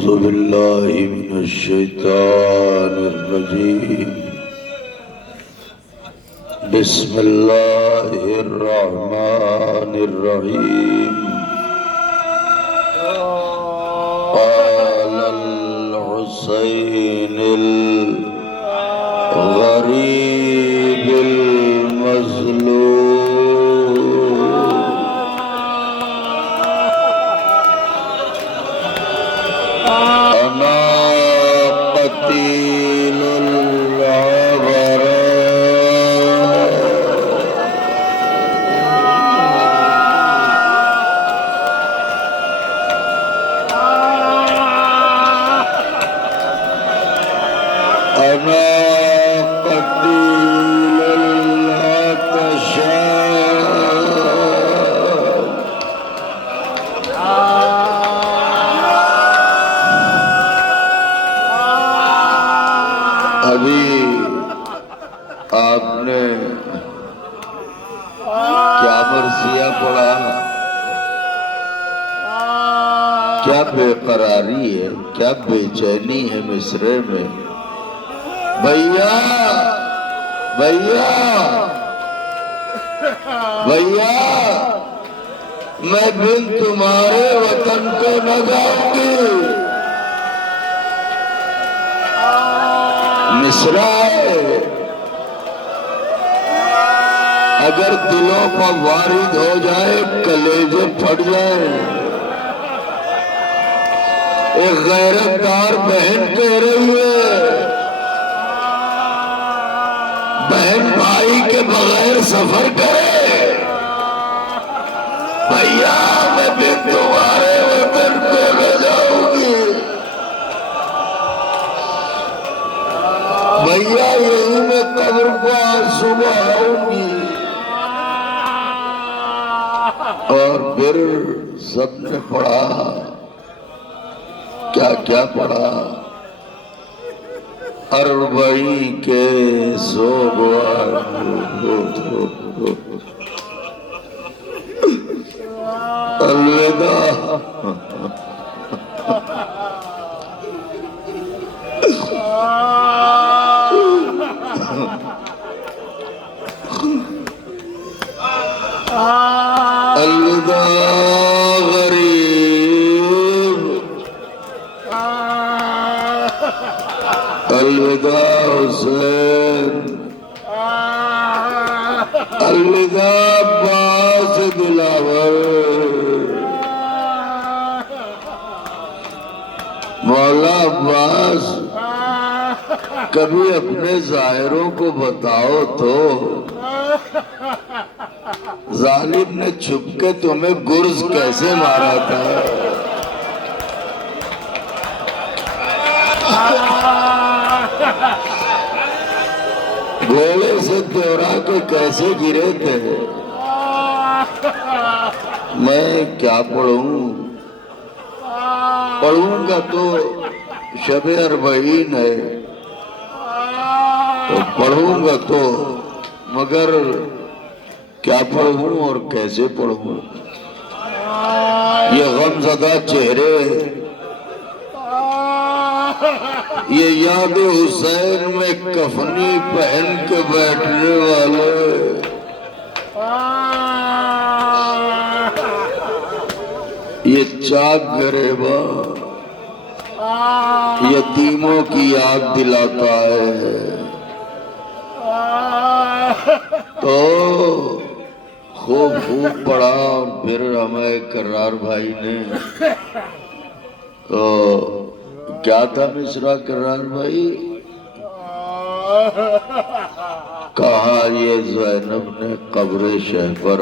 أعوذ بالله من الشيطان الرجيم بسم الله الرحمن الرحيم قال الحسين الغريب المظلوم أنا قتيل العبراء أنا قتيل العطشان ابھی آپ نے کیا مرثیہ پڑھا، کیا بے قراری ہے، کیا بے چینی ہے مصرے میں. بھیا بھیا بھیا میں بن تمہارے وطن کو نہ جاؤں گی. مصرع ہے، اگر دلوں پر وارد ہو جائے کلیجے پھٹ جائے. ایک غیرتدار بہن کہہ رہی ہے بہن بھائی کے بغیر سفر کرے. بھیا میں بھی تمہارے وطن کو نہ جاؤں گی. بھیا یہی میں قبر پر صبح آؤں گی. اور پھر سب نے پڑھا، کیا کیا پڑھا. اربعین کے سوگوار الوداع. الوداع غریب، الوداع حسین، الوداع عباس دلاور. مولا عباس کبھی اپنے ظاہروں کو بتاؤ تو، ظالم نے چھپ کے تمہیں گرز کیسے مارا تھا. گھوڑے سے دوڑا کے کیسے گرے تھے. میں کیا پڑھوں، پڑھوں گا تو شب اربعین ہے، تو پڑھوں گا تو، مگر کیا پڑھوں اور کیسے پڑھوں. یہ غم زدہ چہرے، یہ یاد حسین میں کفنی پہن کے بیٹھنے والے، یہ چاک گریباں یتیموں کی یاد دلاتا ہے. تو خوب پڑھا. پھر ہمیں کرار بھائی نے تو کیا تھا مصرع کرار بھائی، کہا یہ زینب نے قبر شہپر.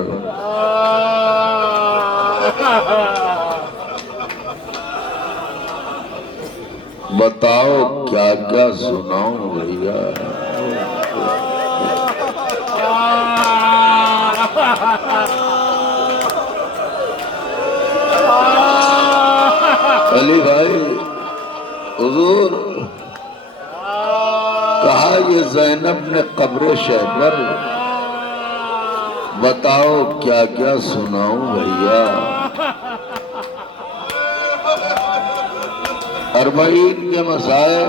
بتاؤ کیا کیا سناؤں بھیا. علی بھائی حضور کہا یہ زینب نے قبر شہپر. بتاؤ کیا کیا سناؤں بھیا. اربعین کے مسائل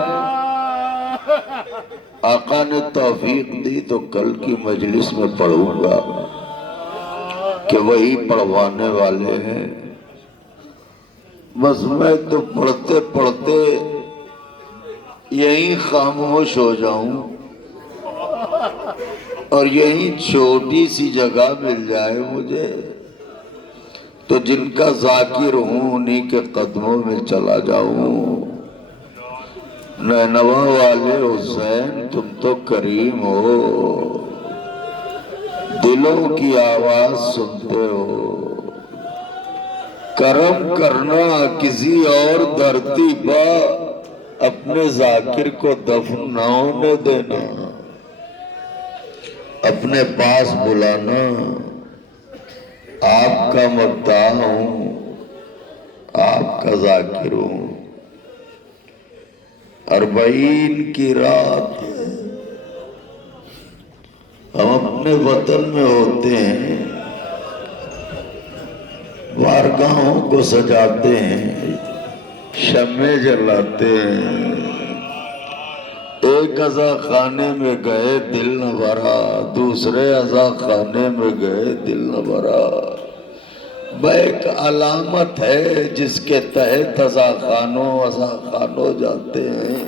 آقا نے توفیق دی تو کل کی مجلس میں پڑھوں گا کہ وہی پڑھوانے والے ہیں. بس میں تو پڑھتے پڑھتے یہیں خاموش ہو جاؤں اور یہیں چھوٹی سی جگہ مل جائے مجھے تو جن کا ذاکر ہوں انہی کے قدموں میں چلا جاؤں. نینوا والے حسین تم تو کریم ہو، دلوں کی آواز سنتے ہو. کرم کرنا کسی اور دھرتی پر اپنے ذاکر کو دفن نہ ہونے دینا، اپنے پاس بلانا. آپ کا مداح ہوں، آپ کا ذاکر ہوں. اربعین کی رات ہم اپنے وطن میں ہوتے ہیں، بارگاہوں کو سجاتے ہیں، شمع جلاتے ہیں. ایک عزا خانے میں گئے دل نہ بھرا، دوسرے عزا خانے میں گئے دل نہ بھرا. ایک علامت ہے جس کے تحت عزا خانوں جاتے ہیں،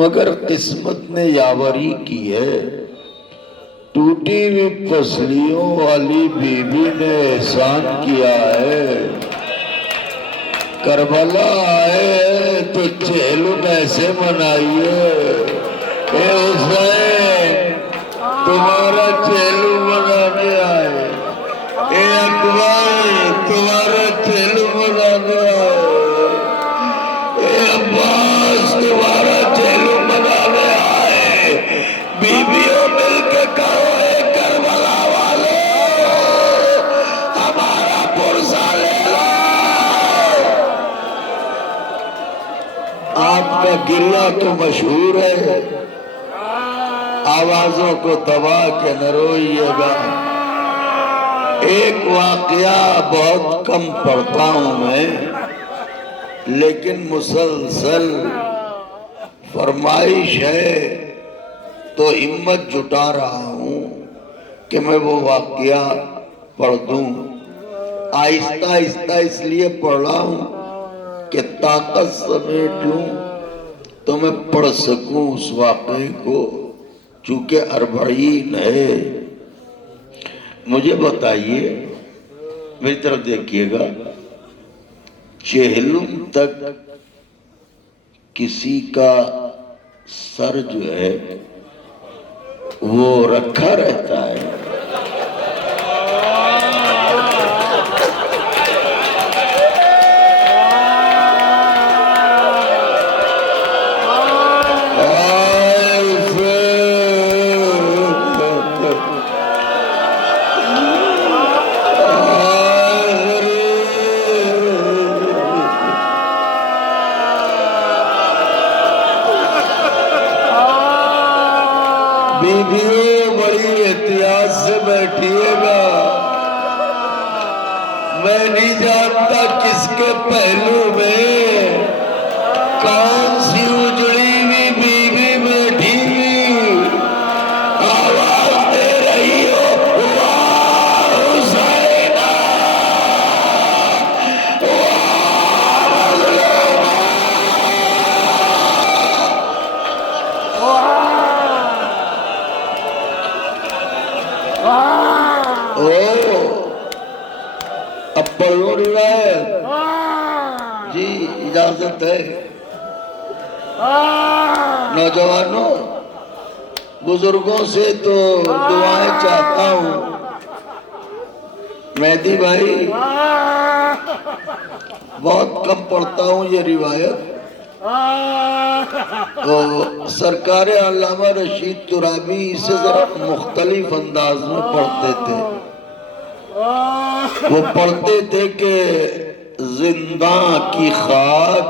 مگر قسمت نے یاوری کی ہے. ٹوٹی ہوئی پسلیوں والی بی بی نے احسان کیا ہے. کربلا آئے تو چہلم ایسے منائیے، اے حسین تمہارا چہلم منانے آئے، اے اکبر تمہارا چہلم منانے آئے، اے عباس تمہارا چہلم منانے آئے. بیویوں مل کے کہو اے کربلا والے ہمارا پرزہ لے لو. آپ کا گریہ تو مشہور ہے، آوازوں کو دبا کے نہ روئیے گا. ایک واقعہ بہت کم پڑھتا ہوں میں، لیکن مسلسل فرمائش ہے تو ہمت جٹا رہا ہوں کہ میں وہ واقعہ پڑھ دوں. آہستہ آہستہ اس لیے پڑھ رہا ہوں کہ طاقت سمیٹ لوں تو میں پڑھ سکوں اس واقعے کو، چونکہ اربعین ہے. مجھے بتائیے، میری طرف دیکھیے گا، چہلم تک کسی کا سر جو ہے وہ رکھا رہتا ہے. بیویوں بڑی احتیاط سے بیٹھیے گا. میں نہیں جانتا کس کے پہلو میں کون سی اجڑی ہوئی بیوی بیٹھی ہوئی آواز دے رہی ہو، واہ حسینہ واہ مظلومہ. اب پڑھو روایت جی، اجازت ہے. نوجوانوں بزرگوں سے تو دعائیں چاہتا ہوں. مہدی بھائی بہت کم پڑھتا ہوں یہ روایت. سرکار علامہ رشید ترابی اسے ذرا مختلف انداز میں پڑھتے تھے. وہ پڑھتے تھے کہ زنداں کی خاک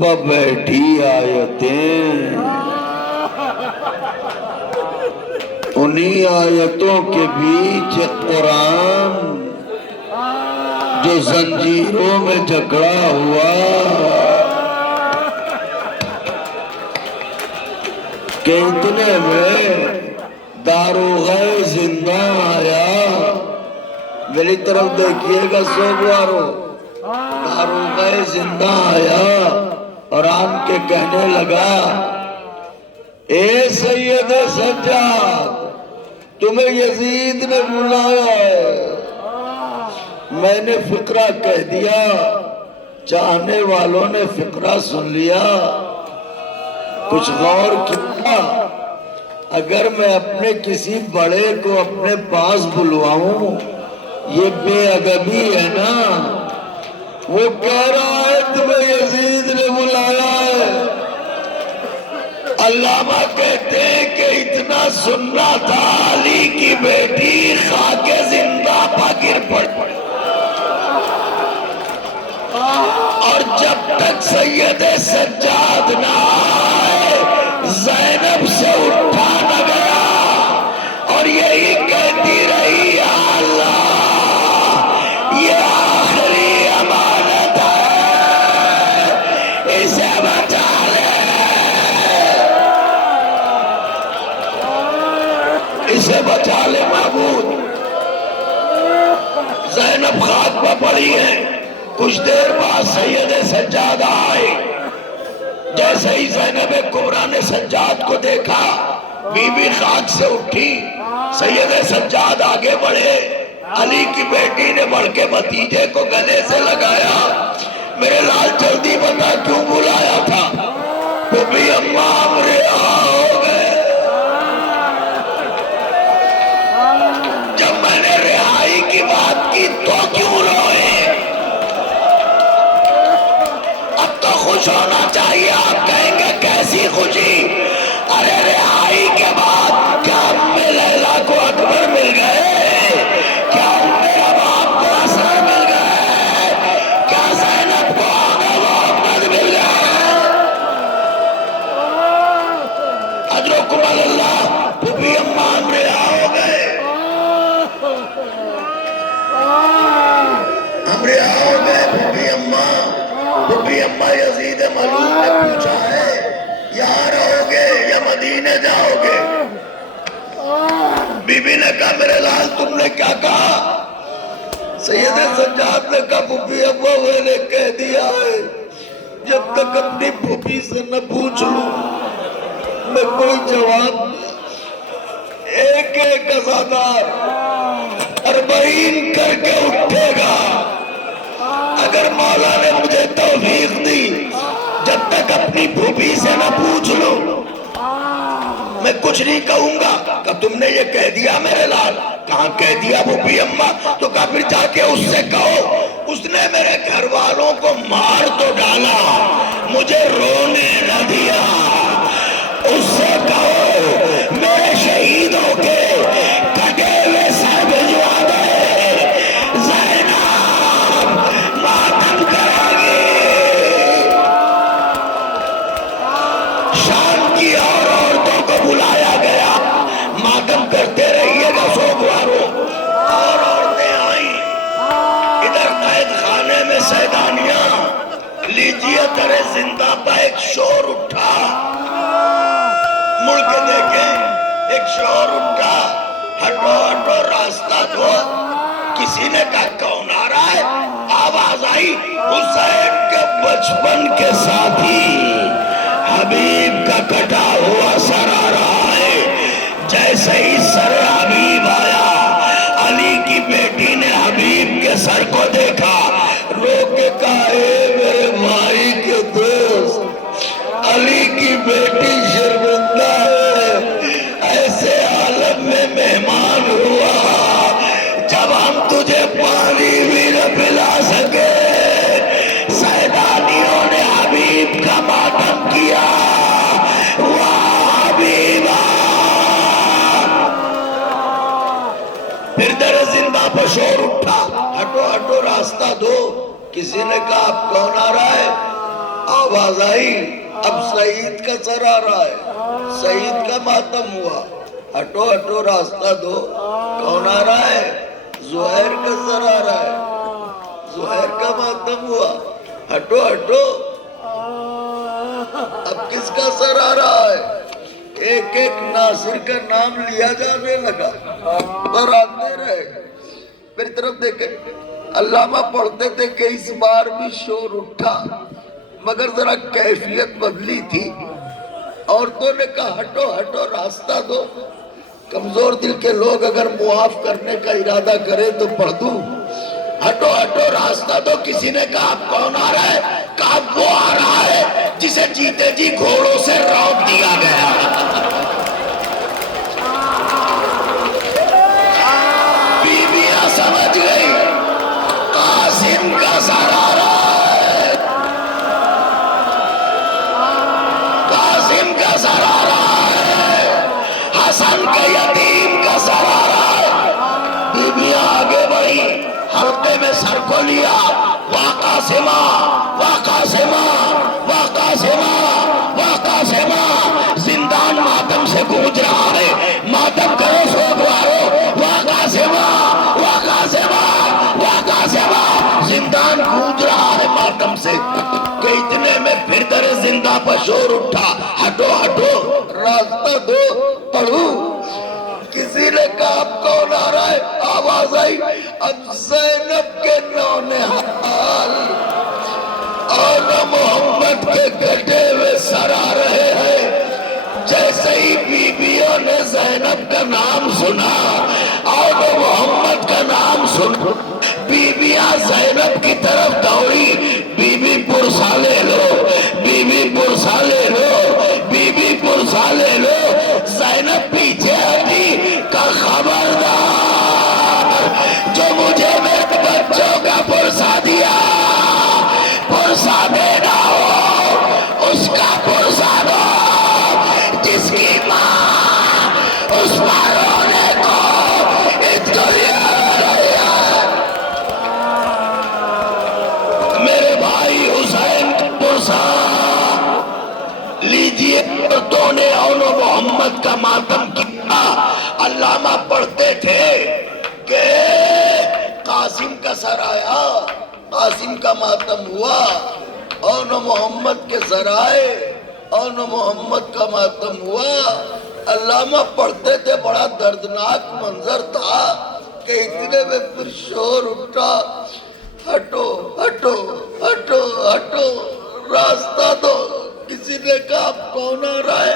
پہ بیٹھی آیتیں، انہی آیتوں کے بیچ قرآن جو زنجیروں میں جکڑا ہوا کہ اتنے میں داروغہ زندہ آیا. میری طرف دیکھیے گا سوگوارو. داروغہ زندہ آیا اور آن کے کہنے لگا اے سید سجاد تمہیں یزید نے بلایا ہے. میں نے فقرہ کہہ دیا. چاہنے والوں نے فقرہ سن لیا. کچھ غور کیا اگر میں اپنے کسی بڑے کو اپنے پاس بلواؤں یہ بے ادبی ہے نا. وہ کہہ رہا ہے تمہیں یزید نے بلایا ہے. علامہ کہتے ہیں کہ اتنا سننا تھا علی کی بیٹی خاک زندہ پا گر پڑ. اور جب تک سید سجاد نہ آئے زینب سے اٹھا نہ گیا اور یہی کہتی رہی یا اللہ یہ آخری امانت ہے اسے بچا لے اسے بچا لے معبود. زینب خاک پہ پڑی ہے. کچھ دیر بعد سید سجاد آئے. جیسے ہی زینب کبریٰ نے سجاد کو دیکھا بی بی خاک سے اٹھی. سید سجاد آگے بڑھے. علی کی بیٹی نے بڑھ کے بھتیجے کو گلے سے لگایا. میرے لال جلدی بتا کیوں بلایا تھا؟ پھوپھی اماں ہم رہا ہو گئے. جب میں نے رہائی کی بات کی تو کیوں روئے؟ خوش ہونا چاہیے. آپ کہیں گے کیسی خوشی؟ ارے رہائی کے بعد کیا امی لیلا کو اکبر مل گئے؟ کیا امی رباب کو اسرار مل گئے؟ کیا زینب کو آگے وہ احمد مل گئے؟ اجرکم اللہ. پھوپھی اماں ہم رہا ہو گئے. ہم رہا ہو گئے. پھوپھی اماں یزید ملعون نے پوچھا ہے یہاں رہو گے یا مدینے جاؤ گے؟ بی بی نے کہا میرے لال تم نے کیا کہا؟ سید سجاد نے کہا پھوپھی اماں میں نے کہہ دیا ہے جب تک اپنی پھوپھی سے نہ پوچھ لوں میں کوئی جواب نہیں. ایک ایک ازادار 40 کر کے اٹھے گا. اگر مولا نے مجھے توفیق دی جب تک اپنی پھوپھی سے نہ پوچھ لو میں کچھ نہیں کہوں گا. کہ تم نے یہ کہہ دیا میرے لال؟ کہاں کہہ دیا پھوپھی اماں؟ تو کہا پھر جا کے اس سے کہو اس نے میرے گھر والوں کو مار تو ڈالا مجھے رونے نہ دیا. اس سے کہو میرے شہیدوں کے کٹے ہوئے سر بھجوا دے. زینب ماتم کرے گی. شام کی اور عورتوں کو بلایا گیا. ماتم کرتے رہیے گا سوگوارو. اور عورتیں آئیں. ادھر قید خانے میں سیدانیاں لیجیے ترے زندہ پہ ایک شور اٹھا. مڑ کے دیکھیں ایک شور اٹھا. ہٹو ہٹو راستہ دو. کسی نے کہا کون آ رہا ہے؟ آواز آئی حسین کے بچپن کے ساتھی حبیب کا کٹا ہوا سر آ رہا ہے. جیسے ہی سر حبیب آیا علی کی بیٹی نے حبیب کے سر کو دیکھا رو کے کہا اے میرے بھائی کے دوست علی کی بیٹی شرمندہ ہے. ایسے عالم میں مہمان ہوا جب ہم تجھے پانی بھی نہ پلا سکے. سیدانیوں نے حبیب کا ماتم کیا. واہ حبیبہ. پھر در زندہ پر شور اٹھا. ہٹو ہٹو راستہ دو. کسی نے کہا اب کون آ رہا ہے؟ آواز آئی اب سعید کا سر آ رہا ہے. سعید کا ماتم ہوا. ہٹو ہٹو راستہ دو. کون آ رہا ہے؟ زہیر کا سر آ رہا ہے. زہیر کا ماتم ہوا، ہٹو ہٹو، اب کس کا سر آ رہا ہے؟ ایک ایک ناصر کا نام لیا جانے لگا، پر آتے رہے۔ میری طرف دیکھیں، علامہ پڑھتے تھے کہ اس بار بھی شور اٹھا، مگر ذرا کیفیت بدلی تھی۔ عورتوں نے کہا ہٹو ہٹو، راستہ دو۔ کمزور دل کے لوگ اگر معاف کرنے کا ارادہ کرے تو پڑھ دوں، ہٹو ہٹو راستہ دو۔ کسی نے کہا اب کون آ رہا ہے؟ کہا وہ آ رہا ہے جسے جیتے جی گھوڑوں سے روک دیا گیا۔ بیویاں سمجھ گئی قاسم کا سر آ رہا ہے، قاسم کا سر آ رہا ہے، حسن کے یتیم کا سر آ رہا ہے۔ بیویاں آگے بڑھی، حلقے میں سر کو لیا، واہ قاسمہ واہ قاسمہ واہ قاسمہ واہ قاسمہ۔ زندان ماتم سے گونج رہا ہے، ماتم کرو سوگوارو، واہ قاسمہ واہ قاسمہ واہ قاسمہ۔ زندان گونج رہا ہے ماتم سے کہ اتنے میں پھر در زندہ پر شور اٹھا، ہٹو ہٹو راستہ دو، پڑھوں۔ کسی نے کہا اب کون آ رہا ہے؟ آواز آئی اب زینب کے نونہال اور محمد کے کٹے ہوئے سر آ رہے ہیں۔ جیسے ہی بیویوں نے زینب کا نام سنا اور محمد کا نام سنا، بیویاں زینب کی طرف دوڑی، بی بی پرسا لے لو، بی بی پرسا لے لو، بی بی پرسا لے لو۔ زینب پیچھے ہٹی کہ خبردار جو مجھے میرے بچوں کا پرسا دیا، پرسا دینا ہو اس کا پرسا دو، جس کی ماں اس پر رونے کو اس دنیا میرے بھائی حسین کا پرسا لیجئے۔ عورتوں نے اون و محمد کا ماتم کیا۔ علامہ پڑھتے تھے کہ قاسم کا سر آیا، قاسم کا ماتم ہوا، اون و محمد کے سر آئے، اون و محمد کا ماتم ہوا۔ علامہ پڑھتے تھے بڑا دردناک منظر تھا کہ اتنے میں پھر شور اٹھا، ہٹو ہٹو ہٹو ہٹو راستہ دو۔ کسی نے کہا اب کون آ رہا ہے؟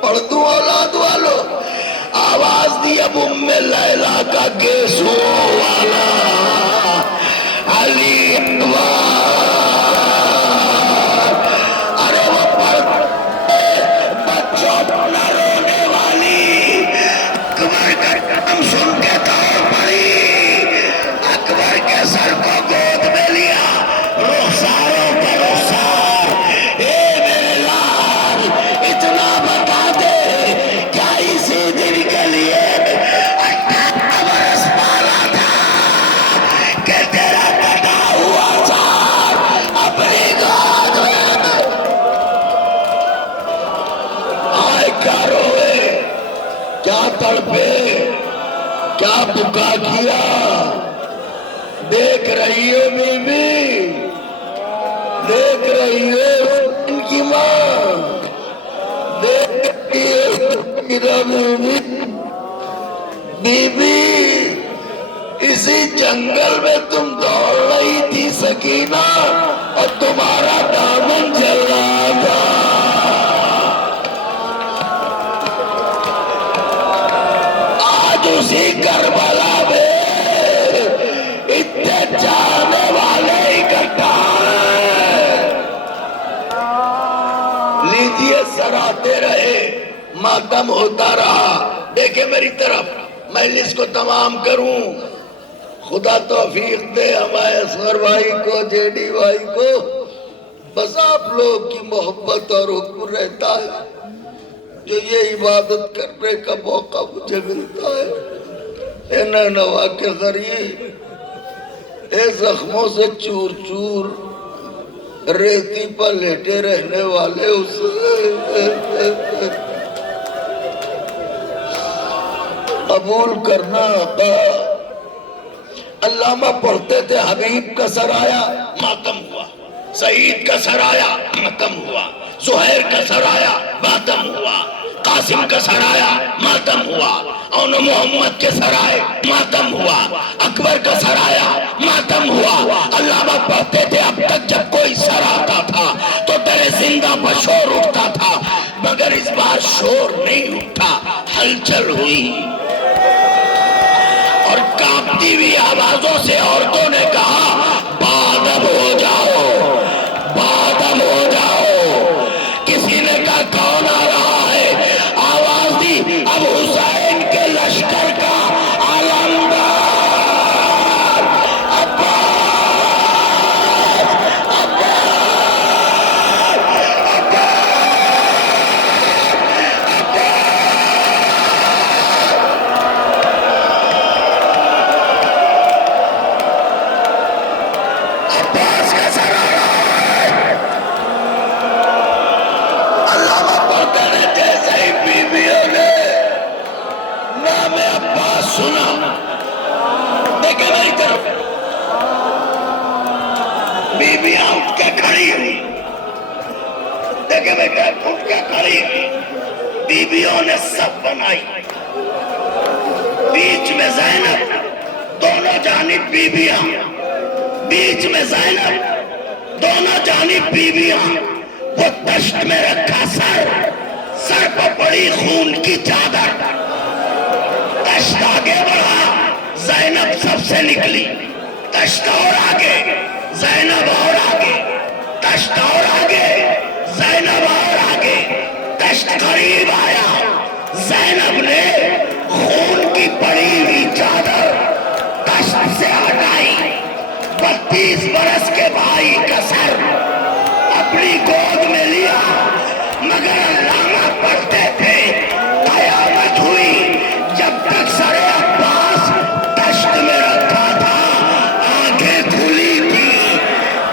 پڑھ دوں اولاد والو؟ آواز دی اب ام لیلا کا گیسو والا علی انوار۔ ارے وہ پڑھتے بچوں کو نہ رونے والی، اکبر کا نام سن کے دوڑ پڑی، اکبر کے سر کو گود میں لیا، رخساروں پہ رخسار۔ اے میرے لال اتنا بتا دے کیا اسی دن کے لیے 18 برس پالا تھا کہ تیرا کٹا ہوا سار اپنی گود میں؟ آئے کیا روئے، کیا تڑپے، کیا بکا کیا؟ دیکھ رہی ہے بیوی، دیکھ رہی ہے ان کی ماں، دیکھ رہی ہے میرا بیوی۔ بیوی اسی جنگل میں تم دوڑ رہی تھی سکینہ، اور تمہارا دامن جل رہا تھا۔ آج اسی کربلا میں اتنے جانے والے اکٹھا ہیں۔ لیجئے سر آتے رہے، ماتم ہوتا رہا۔ دیکھیں میری طرف، مجلس کو تمام کروں۔ خدا توفیق دے ہمارے اصغر بھائی کو، جے ڈی بھائی کو، بس آپ لوگ کی محبت اور حکم رہتا ہے جو یہ عبادت کرنے کا موقع مجھے ملتا ہے۔ اے نینوا کے غریب، اے زخموں سے چور چور ریتی پر لیٹے رہنے والے، قبول کرنا آقا، علامہ پڑھتے تھے حبیب کا سر آیا ماتم ہوا، سعید کا سر آیا ماتم ہوا، زہیر کا سر آیا ماتم ہوا، قاسم کا سر آیا ماتم ہوا، اون محمد کے سر آئے ماتم ہوا، اکبر کا سر آیا ماتم ہوا۔ علامہ پڑھتے تھے اب تک جب کوئی سر آتا تھا تو در زندہ پر شور اٹھتا تھا، مگر اس بار شور نہیں اٹھا، ہلچل ہوئی اور کانپتی ہوئی آوازوں سے عورتوں نے کہا بادم ہو جاؤ، بادم ہو جاؤ۔ کسی نے کہا کون آ رہا ہے؟ آواز دی اب حسین کے لشکر کا علمدار عباس کا سر آ رہا ہے۔ علامہ پڑھتے نے جیسے ہی بیویوں نے نام عباس سنا، دیکھیں میری طرف، بیویاں اٹھ کے کھڑی ہوئی، دیکھیں بیٹا اٹھ کے کھڑی ہوئی، بیویوں نے سب بنائی، بیچ میں زینب، دونوں جانب بیویاں، بیچ میں زینب، دونوں جانب بیویاں، وہ تشت میں رکھا سر پر پڑی خون کی چادر، تشت آگے بڑھا، زینب سب سے نکلی، تشت اور آگے، زینب اور آگے، تشت اور آگے، زینب اور آگے، تشت قریب آیا، زینب نے خون کی پڑی ہوئی چادر تشت سے ہٹائی، 32 برس کے بھائی کا سر اپنی گود میں لیا، مگر علامہ پڑھتے تھے قیامت ہوئی جب تک سر عباس تشت میں رکھا تھا، آنکھیں کھلی تھی،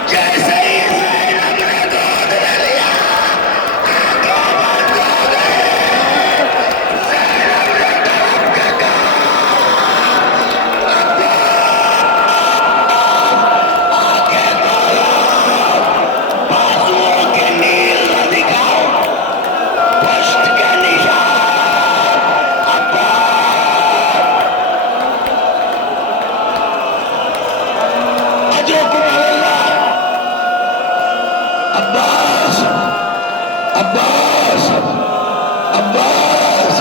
جیسے ہی زینب نے گود میں لیا آنکھیں بند ہو گئے، زینب نے ڈر کے کہا آنکھیں کھولو، بازوؤں کے نیل نہ دکھاؤ، پشت کے نشان، اجرکم اللہ، عباس، عباس، عباس،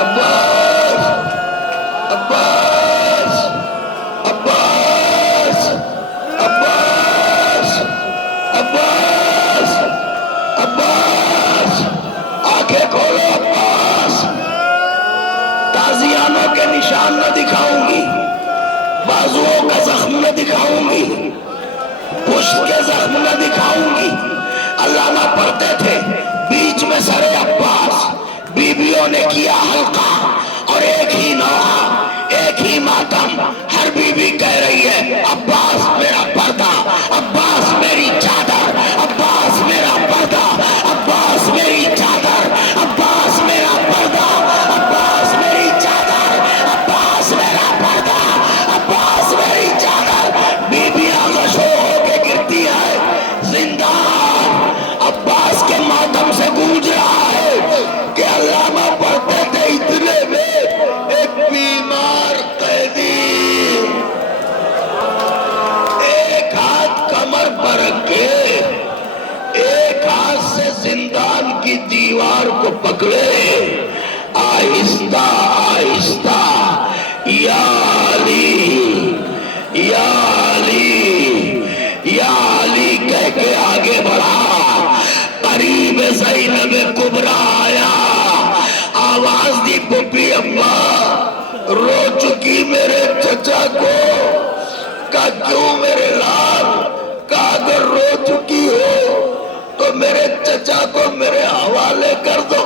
عباس، عباس، عباس، عباس، عباس، عباس، آنکھیں کھولو عباس، تازیانوں کے نشان نہ دکھاؤں گی، بازوؤں کا زخم نہ دکھاؤں گی، پشت کے زخم نہ دکھاؤں گی۔ علامہ پڑھتے تھے بیچ میں سر عباس، بیویوں نے کیا حلقہ اور ایک ہی نوحہ، ایک ہی ماتم، ہر بیوی کہہ رہی ہے عباس میرا پردہ، عباس میری چادر، عباس میرا پردہ، عباس میری چادر، عباس میرا پردہ، عباس میری چادر، عباس میرا پردہ، عباس میری چادر۔ بیویاں مشہور ہو کے گرتی ہے، زندان عباس کے ماتم سے گونج رہا ہے کہ علامہ پڑھتے تھے اتنے میں ایک بیمار قیدی ایک ہاتھ کمر پر رکھے، ایک ہاتھ سے زندان کی دیوار کو پکڑے، آہستہ آہستہ یا علی، یا علی، یا علی کہہ کے آگے بڑھا، قریب زینب کبریٰ آیا، آواز دی پپی اماں رو چکی میرے چچا کو، کہا کیوں میرے لال، کہا اگر رو چکی ہو تو میرے چچا کو میرے حوالے کر دو۔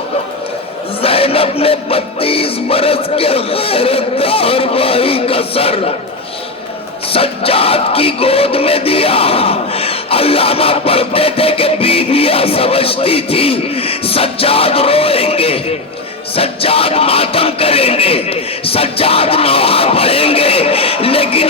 زینب نے 32 برس کے غیرتدار بھائی کا سر سجاد کی گود میں دیا۔ علامہ پڑھتے تھے کہ بیویاں سمجھتی تھی سجاد روئیں گے، سجاد ماتم کریں گے، سجاد نوحہ پڑھیں گے، لیکن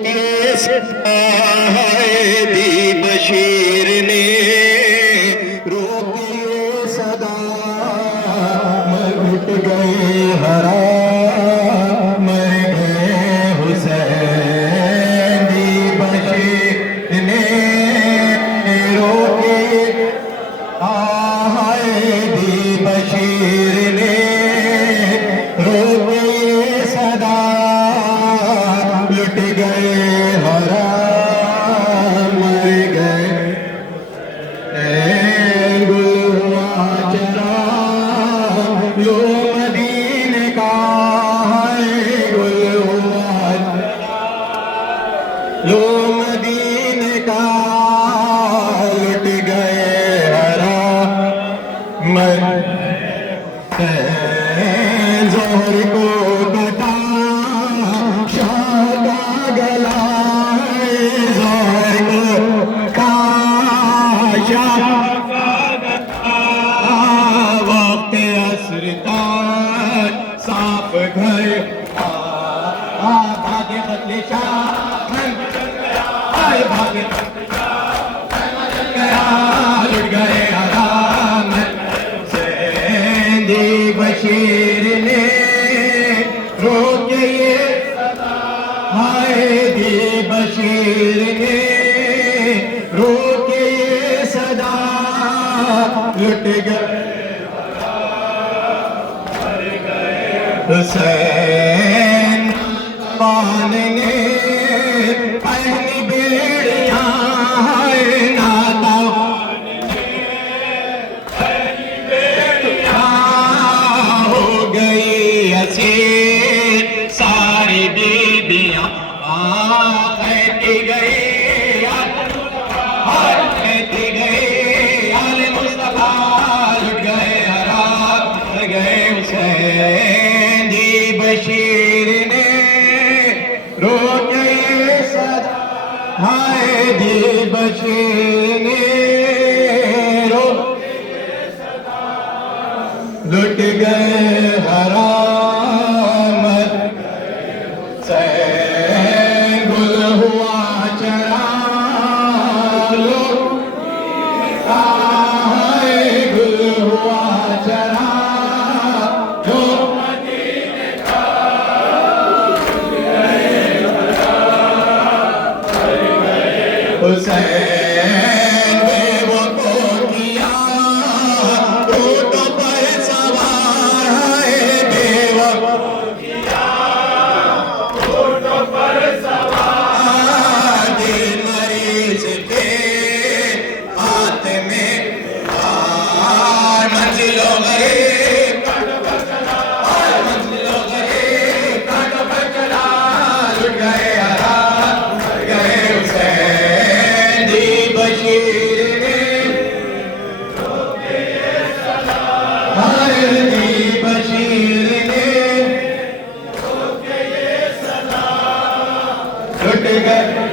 روکے دی بشیر نے روکے صدا مٹ گئے حرام مر گئے حسین دی بشیر نے روکے دی بشیر نے روکے صدا لٹ گئے حرام مر گئے گلوا چرا لو مدینے کا گلوا لو مدینے کا لٹ گئے حرام مر زہر کو بتا شاہ کا گلا زہر کو کھا شاہ وقت عصر تک صاف گھر بھاگے بدلے شاہ بھاگے لٹ گئے حرام دی بشیر نے روکے دی بشیر نے روکے صدا لٹ گئے حسین پان نے پہلی بیڑیاں ناتا ہو گئی اسیر ساری بیبیاں کہتی گئی کہتی گئی آل مصطفیٰ لٹ گئے حرام گئے حسین دی بشیر نے روکے صدا دی بشیر نے لٹ گئے حرام گل ہوا چرا لو گل ہوا چرا حسین وہ کو کیا اونٹوں پر سوار ہے دیو کیا اونٹوں پر سوار دل مریض کے ہاتھ میں منزلوں گئے منزلوں گئے کاٹوں پر چلا لٹ گئے حرام گئے حسین دی بشیر نے دی بشیر نے لٹ گئے